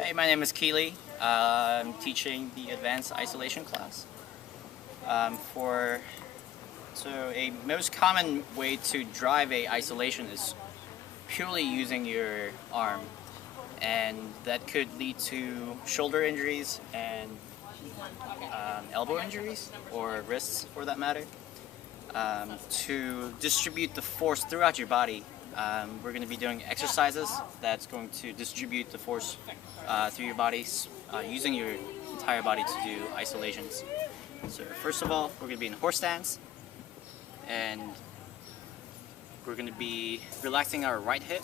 Hey, my name is Keely. I'm teaching the advanced isolation class. So a most common way to drive a isolation is purely using your arm, and that could lead to shoulder injuries and elbow injuries, or wrists for that matter. To distribute the force throughout your body, we're going to be doing exercises that's going to distribute the force through your body, using your entire body to do isolations. So first of all, we're going to be in horse stance, and we're going to be relaxing our right hip,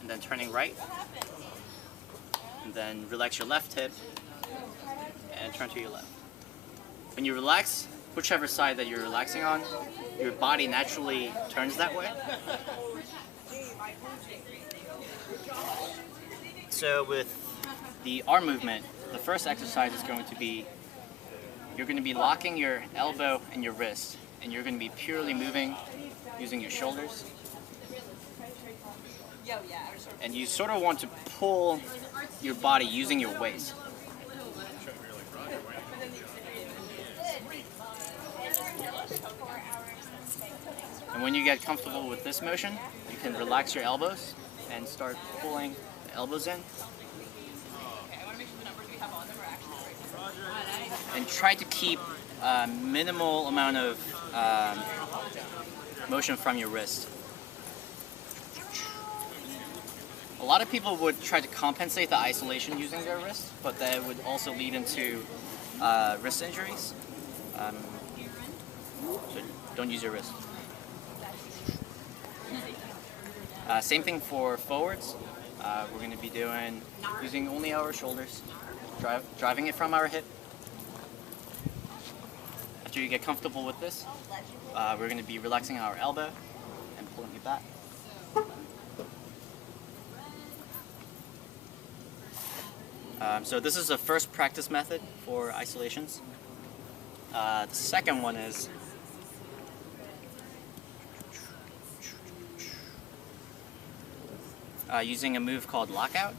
and then turning right, and then relax your left hip, and turn to your left. When you relax, whichever side that you're relaxing on, your body naturally turns that way. So with the arm movement, the first exercise is going to be, you're going to be locking your elbow and your wrist, and you're going to be purely moving using your shoulders. And you sort of want to pull your body using your waist. And when you get comfortable with this motion, you can relax your elbows and start pulling the elbows in. And try to keep a minimal amount of motion from your wrist. A lot of people would try to compensate the isolation using their wrist, but that would also lead into wrist injuries. So don't use your wrist. Same thing for forwards. We're going to be using only our shoulders, driving it from our hip. After you get comfortable with this, we're going to be relaxing our elbow and pulling it back. So this is the first practice method for isolations. The second one is using a move called Lockout.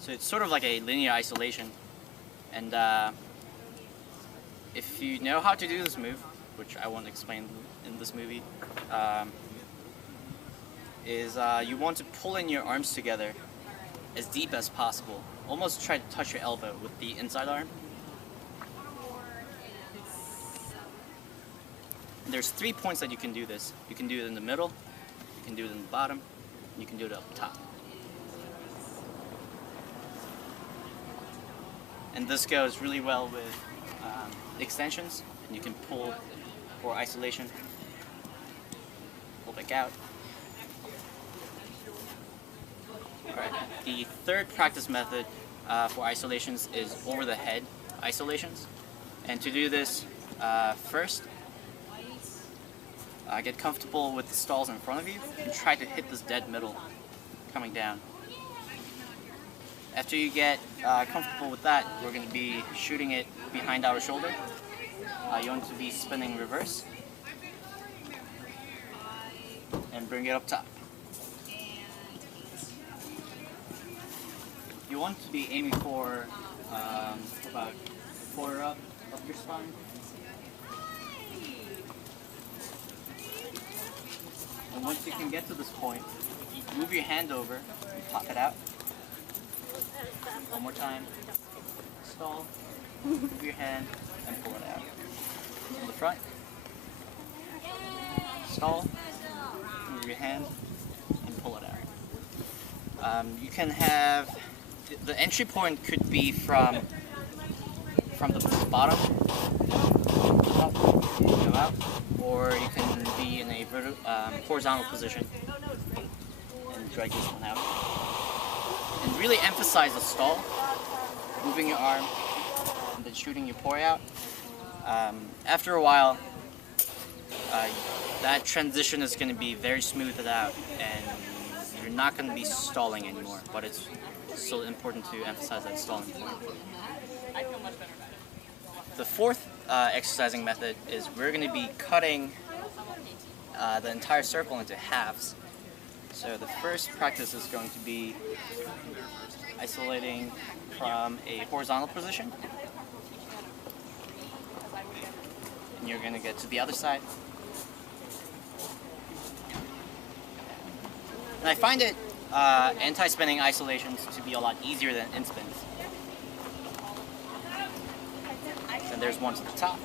So it's sort of like a linear isolation, and if you know how to do this move, which I won't explain in this movie, you want to pull in your arms together as deep as possible. Almost try to touch your elbow with the inside arm. And there's 3 points that you can do this. You can do it in the middle, you can do it in the bottom, and you can do it up top. And this goes really well with extensions, and you can pull for isolation, pull back out. Alright, the third practice method for isolations is over the head isolations. And to do this, first, get comfortable with the stalls in front of you and try to hit this dead middle coming down. After you get comfortable with that, we're going to be shooting it behind our shoulder. You want to be spinning reverse and bring it up top. You want to be aiming for about quarter up your spine. And once you can get to this point, move your hand over and pop it out. One more time. Stall. Move your hand and pull it out. From the front. Stall. Move your hand and pull it out. You can have the entry point could be from the bottom up, go out, or you can be in a horizontal position and drag this one out. And really emphasize the stall, moving your arm, and then shooting your pour out. After a while, that transition is going to be very smoothed out, and you're not going to be stalling anymore, but it's still important to emphasize that stalling point. The fourth exercising method is we're going to be cutting the entire circle into halves. So the first practice is going to be isolating from a horizontal position. And you're going to get to the other side. And I find it anti-spinning isolations to be a lot easier than in-spins. And there's one to the top.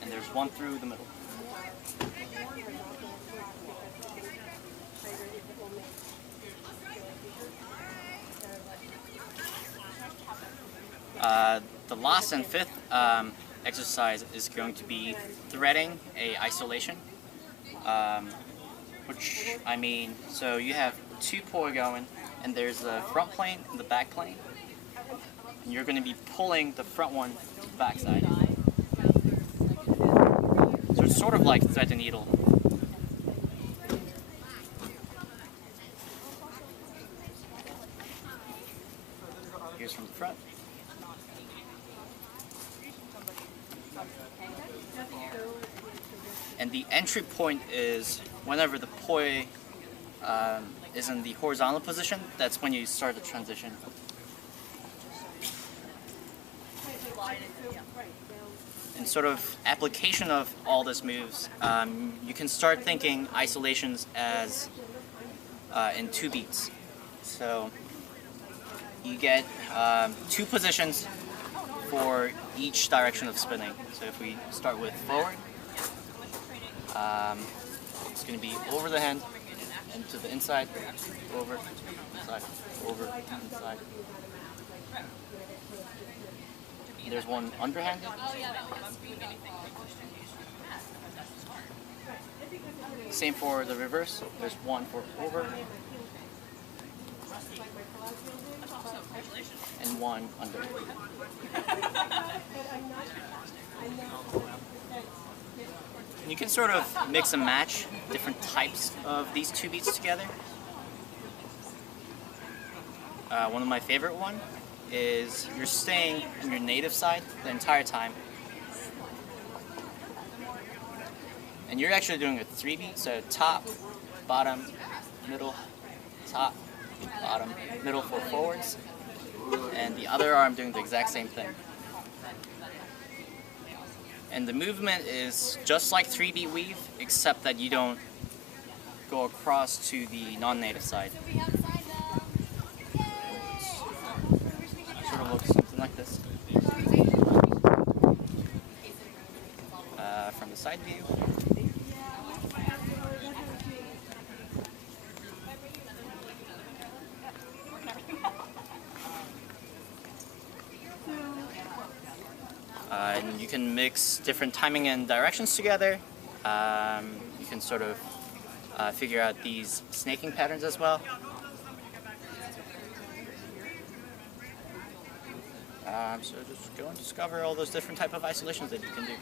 And there's one through the middle. The last and fifth exercise is going to be threading a isolation, which I mean, so you have two poi going, and there's the front plane and the back plane, and you're going to be pulling the front one to the back side. So it's sort of like thread the needle. Here's from the front. And the entry point is whenever the poi is in the horizontal position, that's when you start the transition. And sort of application of all these moves, you can start thinking isolations as in 2 beats. So you get 2 positions for each direction of spinning. So if we start with forward, it's going to be over the hand and to the inside, over, inside, over, inside. There's one underhanded. Same for the reverse. There's one for over and one under. And you can sort of mix and match different types of these 2 beats together. One of my favorite one is you're staying on your native side the entire time. And you're actually doing a 3 beat, so top, bottom, middle, top, bottom, middle for forwards. And the other arm doing the exact same thing. And the movement is just like 3 beat weave, except that you don't go across to the non-native side. It sort of looks something like this. From the side view. And you can mix different timing and directions together. You can sort of figure out these snaking patterns as well. So just go and discover all those different type of isolations that you can do.